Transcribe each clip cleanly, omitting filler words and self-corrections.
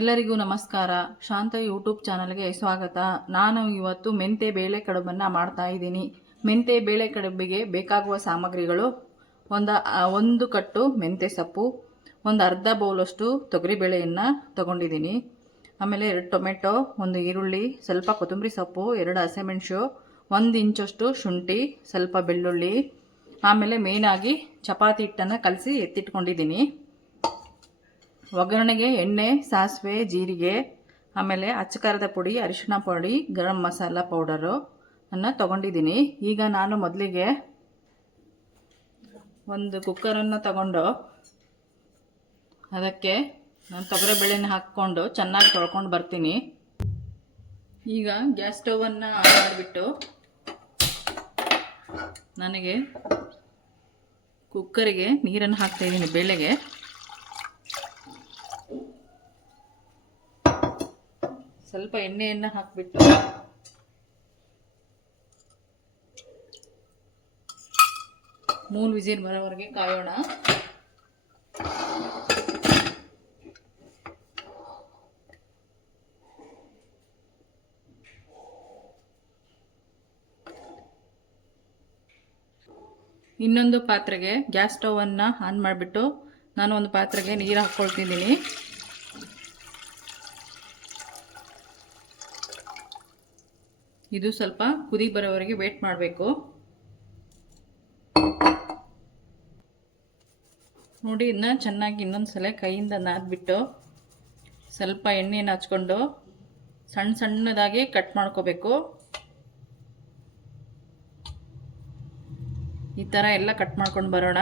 ಎಲ್ಲರಿಗೂ ನಮಸ್ಕಾರ. ಶಾಂತ ಯೂಟ್ಯೂಬ್ ಚಾನಲ್ಗೆ ಸ್ವಾಗತ. ನಾನು ಇವತ್ತು ಮೆಂತೆ ಬೇಳೆ ಕಡುಬನ್ನು ಮಾಡ್ತಾ ಇದ್ದೀನಿ. ಮೆಂತೆ ಬೇಳೆ ಕಡುಬಿಗೆ ಬೇಕಾಗುವ ಸಾಮಗ್ರಿಗಳು: ಒಂದು ಕಟ್ಟು ಮೆಂತೆ ಸೊಪ್ಪು, ಒಂದು ಅರ್ಧ ಬೌಲಷ್ಟು ತೊಗರಿಬೇಳೆಯನ್ನು ತಗೊಂಡಿದ್ದೀನಿ. ಆಮೇಲೆ 2 ಟೊಮೆಟೊ, ಒಂದು ಈರುಳ್ಳಿ, ಸ್ವಲ್ಪ ಕೊತ್ತಂಬರಿ ಸೊಪ್ಪು, 2 ಹಸಿಮೆಣಸು, 1 ಇಂಚಷ್ಟು ಶುಂಠಿ, ಸ್ವಲ್ಪ ಬೆಳ್ಳುಳ್ಳಿ. ಆಮೇಲೆ ಮೇನಾಗಿ ಚಪಾತಿ ಹಿಟ್ಟನ್ನು ಕಲಸಿ ಎತ್ತಿಟ್ಕೊಂಡಿದ್ದೀನಿ. ಒಗ್ಗರಣೆಗೆ ಎಣ್ಣೆ, ಸಾಸಿವೆ, ಜೀರಿಗೆ, ಆಮೇಲೆ ಅಚ್ಚಕಾರದ ಪುಡಿ, ಅರಿಶಿಣ ಪುಡಿ, ಗರಂ ಮಸಾಲ ಪೌಡರು ಅನ್ನು ತಗೊಂಡಿದ್ದೀನಿ. ಈಗ ನಾನು ಮೊದಲಿಗೆ ಒಂದು ಕುಕ್ಕರನ್ನು ತಗೊಂಡು ಅದಕ್ಕೆ ನಾನು ತೊಗರಿಬೇಳೆನ ಹಾಕ್ಕೊಂಡು ಚೆನ್ನಾಗಿ ತೊಳ್ಕೊಂಡು ಬರ್ತೀನಿ. ಈಗ ಗ್ಯಾಸ್ ಸ್ಟವನ್ನು ಆನ್ ಮಾಡಿಬಿಟ್ಟು ನನಗೆ ಕುಕ್ಕರಿಗೆ ನೀರನ್ನು ಹಾಕ್ತಾಯಿದ್ದೀನಿ. ಬೇಳೆಗೆ ಸ್ವಲ್ಪ ಎಣ್ಣೆಯನ್ನು ಹಾಕಿಬಿಟ್ಟು ಮೂರು ವಿಸಿಲ್ ಬರೋವರೆಗೆ ಕಾಯೋಣ. ಇನ್ನೊಂದು ಪಾತ್ರೆಗೆ ಗ್ಯಾಸ್ ಸ್ಟವನ್ನು ಆನ್ ಮಾಡಿಬಿಟ್ಟು ನಾನು ಒಂದು ಪಾತ್ರೆಗೆ ನೀರು ಹಾಕ್ಕೊಳ್ತಿದ್ದೀನಿ. ಇದು ಸ್ವಲ್ಪ ಕುದಿ ಬರೋವರೆಗೆ ವೇಟ್ ಮಾಡಬೇಕು. ನೋಡಿ, ಇದನ್ನ ಚೆನ್ನಾಗಿ ಇನ್ನೊಂದು ಸಲ ಕೈಯಿಂದ ನಾದ್ಬಿಟ್ಟು ಸ್ವಲ್ಪ ಎಣ್ಣೆಯನ್ನು ಹಚ್ಕೊಂಡು ಸಣ್ಣ ಸಣ್ಣದಾಗಿ ಕಟ್ ಮಾಡ್ಕೋಬೇಕು. ಈ ಥರ ಎಲ್ಲ ಕಟ್ ಮಾಡ್ಕೊಂಡು ಬರೋಣ.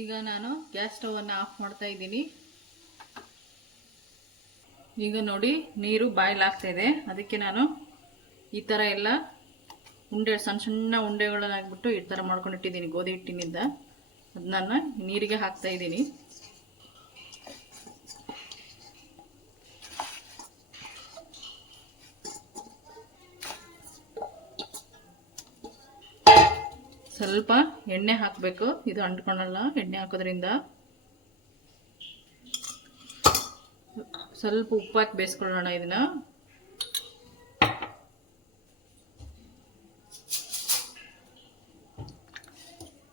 ಈಗ ನಾನು ಗ್ಯಾಸ್ ಸ್ಟವನ್ನು ಆಫ್ ಮಾಡ್ತಾ ಇದ್ದೀನಿ. ಈಗ ನೋಡಿ, ನೀರು ಬಾಯ್ಲ್ ಆಗ್ತಾ ಇದೆ. ಅದಕ್ಕೆ ನಾನು ಈ ಥರ ಎಲ್ಲ ಸಣ್ಣ ಸಣ್ಣ ಉಂಡೆಗಳನ್ನಾಗ್ಬಿಟ್ಟು ಈ ಥರ ಮಾಡ್ಕೊಂಡಿಟ್ಟಿದ್ದೀನಿ ಗೋಧಿ ಹಿಟ್ಟಿನಿಂದ. ಅದನ್ನ ನೀರಿಗೆ ಹಾಕ್ತಾ ಇದ್ದೀನಿ. ಸ್ವಲ್ಪ ಎಣ್ಣೆ ಹಾಕಬೇಕು, ಇದು ಅಂಟ್ಕೊಳ್ಳಲ್ಲ ಎಣ್ಣೆ ಹಾಕೋದ್ರಿಂದ. ಸ್ವಲ್ಪ ಉಪ್ಪು ಹಾಕಿ ಬೇಯಿಸ್ಕೊಳ್ಳೋಣ ಇದನ್ನ.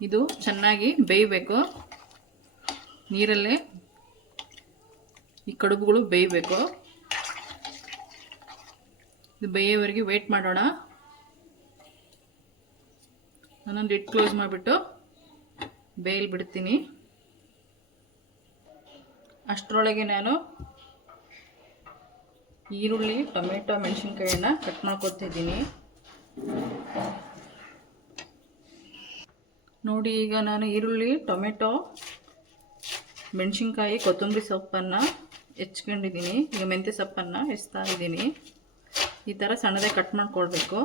ಇದು ಚೆನ್ನಾಗಿ ಬೇಯಬೇಕು, ನೀರಲ್ಲೇ ಈ ಕಡುಬುಗಳು ಬೇಯಬೇಕು. ಇದು ಬೇಯೋವರೆಗೆ ವೇಟ್ ಮಾಡೋಣ. ನಾನೊಂದು ಲಿಡ್ ಕ್ಲೋಸ್ ಮಾಡಿಬಿಟ್ಟು ಬೇಯಲ್ ಬಿಡ್ತೀನಿ. ಅಷ್ಟರೊಳಗೆ ನಾನು ಈರುಳ್ಳಿ, ಟೊಮೆಟೊ, ಮೆಣಸಿನ್ಕಾಯಿಯನ್ನು ಕಟ್ ಮಾಡ್ಕೊತಿದ್ದೀನಿ. ನೋಡಿ, ಈಗ ನಾನು ಈರುಳ್ಳಿ, ಟೊಮೆಟೊ, ಮೆಣಸಿನ್ಕಾಯಿ, ಕೊತ್ತಂಬರಿ ಸೊಪ್ಪನ್ನು ಹೆಚ್ಕೊಂಡಿದ್ದೀನಿ. ಈಗ ಮೆಂತ್ಯ ಸೊಪ್ಪನ್ನು ಹೆಚ್ತಾ ಇದ್ದೀನಿ. ಈ ಥರ ಸಣ್ಣದಾಗಿ ಕಟ್ ಮಾಡ್ಕೊಳ್ಬೇಕು.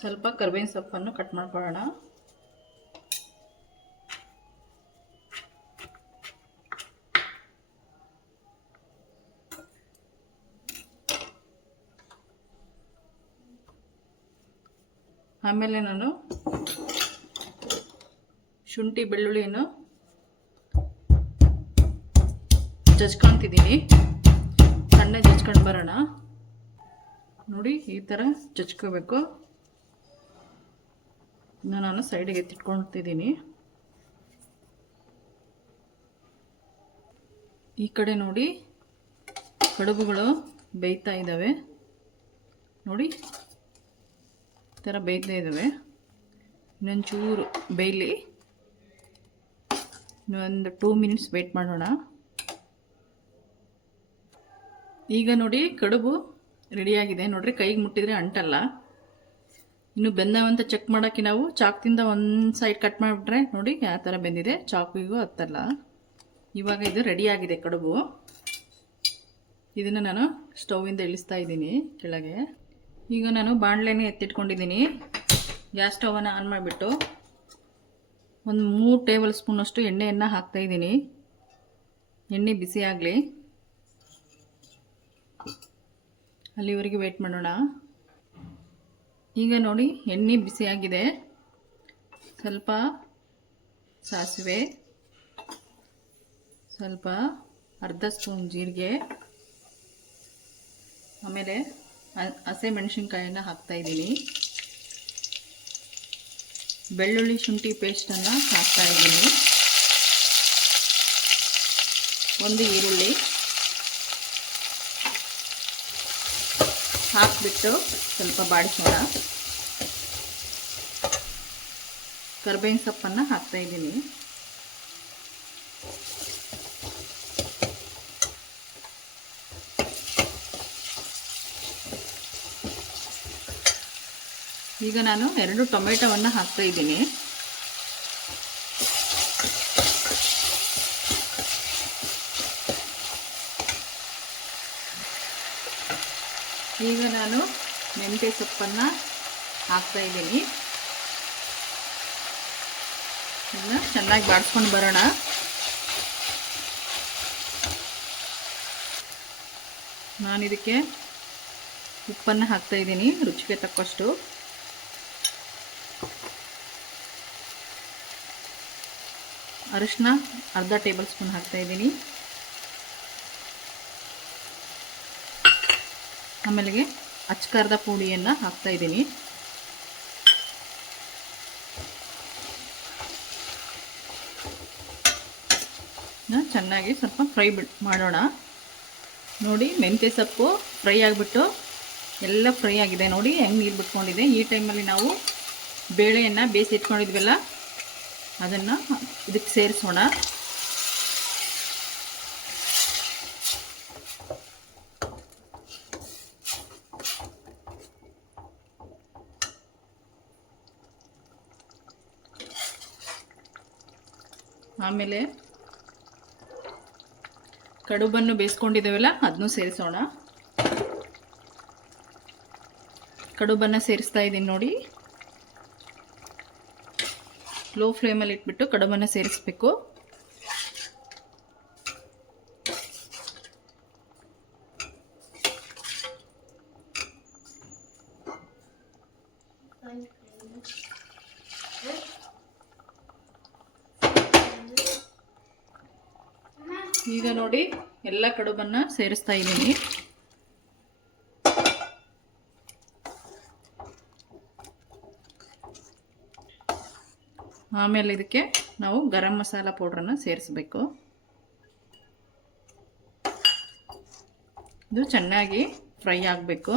ಸ್ವಲ್ಪ ಕರಿಬೇವಿನ ಸೊಪ್ಪನ್ನು ಕಟ್ ಮಾಡ್ಕೊಳ್ಳೋಣ. ಆಮೇಲೆ ನಾನು ಶುಂಠಿ, ಬೆಳ್ಳುಳ್ಳಿಯನ್ನು ಜಜ್ಕೊತಿದ್ದೀನಿ. ಸಣ್ಣ ಜಜ್ಕೊಂಡು ಬರೋಣ. ನೋಡಿ, ಈ ಥರ ಜಜ್ಕೋಬೇಕು. ಇನ್ನು ನಾನು ಸೈಡಿಗೆ ಎತ್ತಿಟ್ಕೊಳ್ತಿದ್ದೀನಿ. ಈ ಕಡೆ ನೋಡಿ, ಕಡುಬುಗಳು ಬೇಯ್ತಾ ಇದ್ದಾವೆ. ನೋಡಿ, ಈ ಥರ ಬೇಯ್ತಾ ಇದ್ದಾವೆ. ಇನ್ನೊಂಚೂರು ಬೇಯಲಿ. ಇನ್ನೊಂದು 2 ಮಿನಿಟ್ಸ್ ವೇಟ್ ಮಾಡೋಣ. ಈಗ ನೋಡಿ, ಕಡುಬು ರೆಡಿಯಾಗಿದೆ. ನೋಡ್ರಿ, ಕೈಗೆ ಮುಟ್ಟಿದರೆ ಅಂಟಲ್ಲ. ಇನ್ನು ಬೆಂದವಂತ ಚೆಕ್ ಮಾಡೋಕ್ಕೆ ನಾವು ಚಾಕ್ತಿಂದ ಒಂದು ಸೈಡ್ ಕಟ್ ಮಾಡಿಬಿಟ್ರೆ ನೋಡಿ ಯಾವ ಥರ ಬೆಂದಿದೆ. ಚಾಕುವಿಗೂ ಹತ್ತಲ್ಲ. ಇವಾಗ ಇದು ರೆಡಿಯಾಗಿದೆ ಕಡುಬು. ಇದನ್ನು ನಾನು ಸ್ಟೌವಿಂದ ಇಳಿಸ್ತಾ ಇದ್ದೀನಿ ಕೆಳಗೆ. ಈಗ ನಾನು ಬಾಣಲೆನೇ ಎತ್ತಿಟ್ಕೊಂಡಿದ್ದೀನಿ. ಗ್ಯಾಸ್ ಸ್ಟವನ್ನು ಆನ್ ಮಾಡಿಬಿಟ್ಟು ಒಂದು 3 ಟೇಬಲ್ ಸ್ಪೂನಷ್ಟು ಎಣ್ಣೆಯನ್ನು ಹಾಕ್ತಾಯಿದ್ದೀನಿ. ಎಣ್ಣೆ ಬಿಸಿ ಆಗಲಿ, ಅಲ್ಲಿವರೆಗೆ ವೇಟ್ ಮಾಡೋಣ. ಈಗ ನೋಡಿ ಎಣ್ಣೆ ಬಿಸಿಯಾಗಿದೆ. ಸ್ವಲ್ಪ ಸಾಸಿವೆ, ಸ್ವಲ್ಪ ಅರ್ಧ ಸ್ಪೂನ್ ಜೀರಿಗೆ, ಆಮೇಲೆ ಹಸೆ ಮೆಣಸಿನ್ಕಾಯನ್ನು ಹಾಕ್ತಾಯಿದ್ದೀನಿ. ಬೆಳ್ಳುಳ್ಳಿ ಶುಂಠಿ ಪೇಸ್ಟನ್ನು ಹಾಕ್ತಾಯಿದ್ದೀನಿ. ಒಂದು ಈರುಳ್ಳಿ ಹಾಕಿಬಿಟ್ಟು ಸ್ವಲ್ಪ ಬಾಡಿಸೋಣ. ಕರಿಬೇವಿನ ಸೊಪ್ಪನ್ನು ಹಾಕ್ತಾಯಿದ್ದೀನಿ. ಈಗ ನಾನು 2 ಟೊಮೆಟೊವನ್ನು ಹಾಕ್ತಾಯಿದ್ದೀನಿ. ಈಗ ನಾನು ಮೆಂತ್ಯ ಸೊಪ್ಪನ್ನು ಹಾಕ್ತಾಯಿದ್ದೀನಿ. ಇದನ್ನ ಚೆನ್ನಾಗಿ ಬಾಡಿಸ್ಕೊಂಡು ಬರೋಣ. ನಾನು ಇದಕ್ಕೆ ಉಪ್ಪನ್ನು ಹಾಕ್ತಾಯಿದ್ದೀನಿ ರುಚಿಗೆ ತಕ್ಕಷ್ಟು. ಅರಿಶಿನ ಅರ್ಧ ಟೇಬಲ್ ಸ್ಪೂನ್ ಹಾಕ್ತಾಯಿದ್ದೀನಿ. ಆಮೇಲೆ ಅಚ್ಚಕಾರದ ಪುಡಿಯನ್ನು ಹಾಕ್ತಾಯಿದ್ದೀನಿ. ಚೆನ್ನಾಗಿ ಸ್ವಲ್ಪ ಫ್ರೈ ಮಾಡೋಣ. ನೋಡಿ ಮೆಂತ್ಯ ಸೊಪ್ಪು ಫ್ರೈ ಆಗಿಬಿಟ್ಟು ಎಲ್ಲ ಫ್ರೈ ಆಗಿದೆ. ನೋಡಿ ಹೆಂಗೆ ನೀರು ಬಿಟ್ಕೊಂಡಿದೆ. ಈ ಟೈಮಲ್ಲಿ ನಾವು ಬೇಳೆಯನ್ನು ಬೇಯಿಸಿ ಇಟ್ಕೊಂಡಿದ್ವಲ್ಲ ಅದನ್ನು ಇದಕ್ಕೆ ಸೇರಿಸೋಣ. ಆಮೇಲೆ ಕಡುಬನ್ನು ಬೇಯಿಸ್ಕೊಂಡಿದ್ದೇವಲ್ಲ ಅದನ್ನು ಸೇರಿಸೋಣ. ಕಡುಬನ್ನು ಸೇರಿಸ್ತಾ ಇದ್ದೀನಿ ನೋಡಿ. ಲೋ ಫ್ಲೇಮಲ್ಲಿ ಇಟ್ಬಿಟ್ಟು ಕಡುಬನ್ನು ಸೇರಿಸಬೇಕು. ಈಗ ನೋಡಿ ಎಲ್ಲ ಕಡುಬನ್ನು ಸೇರಿಸ್ತಾ ಇದ್ದೀನಿ. ಆಮೇಲೆ ಇದಕ್ಕೆ ನಾವು ಗರಂ ಮಸಾಲ ಪೌಡ್ರನ್ನು ಸೇರಿಸಬೇಕು. ಇದು ಚೆನ್ನಾಗಿ ಫ್ರೈ ಆಗಬೇಕು.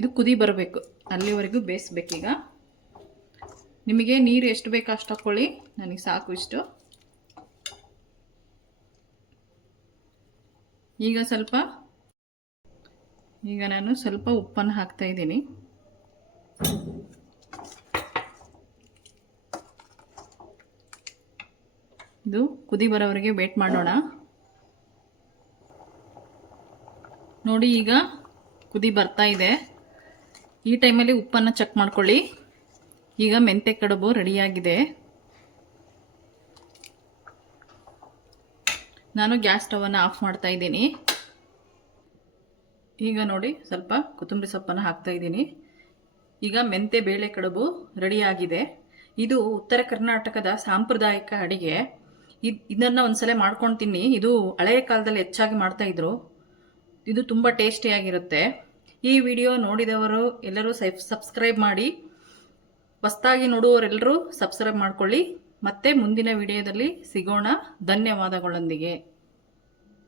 ಇದು ಕುದಿ ಬರಬೇಕು, ಅಲ್ಲಿವರೆಗೂ ಬೇಯಿಸ್ಬೇಕೀಗ. ನಿಮಗೆ ನೀರು ಎಷ್ಟು ಬೇಕೋ ಅಷ್ಟು ಹಾಕ್ಕೊಳ್ಳಿ. ನನಗೆ ಸಾಕು ಇಷ್ಟು. ಈಗ ನಾನು ಸ್ವಲ್ಪ ಉಪ್ಪನ್ನು ಹಾಕ್ತಾ ಇದ್ದೀನಿ. ಇದು ಕುದಿ ಬರೋವರೆಗೆ ವೇಟ್ ಮಾಡೋಣ. ನೋಡಿ ಈಗ ಕುದಿ ಬರ್ತಾ ಇದೆ. ಈ ಟೈಮಲ್ಲಿ ಉಪ್ಪನ್ನು ಚೆಕ್ ಮಾಡ್ಕೊಳ್ಳಿ. ಈಗ ಮೆಂತ್ಯ ಕಡುಬು ರೆಡಿಯಾಗಿದೆ. ನಾನು ಗ್ಯಾಸ್ ಸ್ಟವನ್ನು ಆಫ್ ಮಾಡ್ತಾ ಇದ್ದೀನಿ. ಈಗ ನೋಡಿ ಸ್ವಲ್ಪ ಕೊತ್ತಂಬರಿ ಸೊಪ್ಪನ್ನು ಹಾಕ್ತಾ ಇದ್ದೀನಿ. ಈಗ ಮೆಂತ್ಯ ಬೇಳೆ ಕಡುಬು ರೆಡಿಯಾಗಿದೆ. ಇದು ಉತ್ತರ ಕರ್ನಾಟಕದ ಸಾಂಪ್ರದಾಯಿಕ ಅಡಿಗೆ. ಇದನ್ನು ಒಂದ್ಸಲ ಮಾಡ್ಕೊಂಡು ತಿನ್ನಿ. ಇದು ಹಳೆಯ ಕಾಲದಲ್ಲಿ ಹೆಚ್ಚಾಗಿ ಮಾಡ್ತಾಯಿದ್ರು. ಇದು ತುಂಬ ಟೇಸ್ಟಿಯಾಗಿರುತ್ತೆ. ಈ ವಿಡಿಯೋ ನೋಡಿದವರು ಎಲ್ಲರೂ ಸಬ್ಸ್ಕ್ರೈಬ್ ಮಾಡಿ. ಹೊಸದಾಗಿ ನೋಡುವವರೆಲ್ಲರೂ ಸಬ್ಸ್ಕ್ರೈಬ್ ಮಾಡ್ಕೊಳ್ಳಿ. ಮತ್ತೆ ಮುಂದಿನ ವಿಡಿಯೋದಲ್ಲಿ ಸಿಗೋಣ. ಧನ್ಯವಾದಗಳೊಂದಿಗೆ.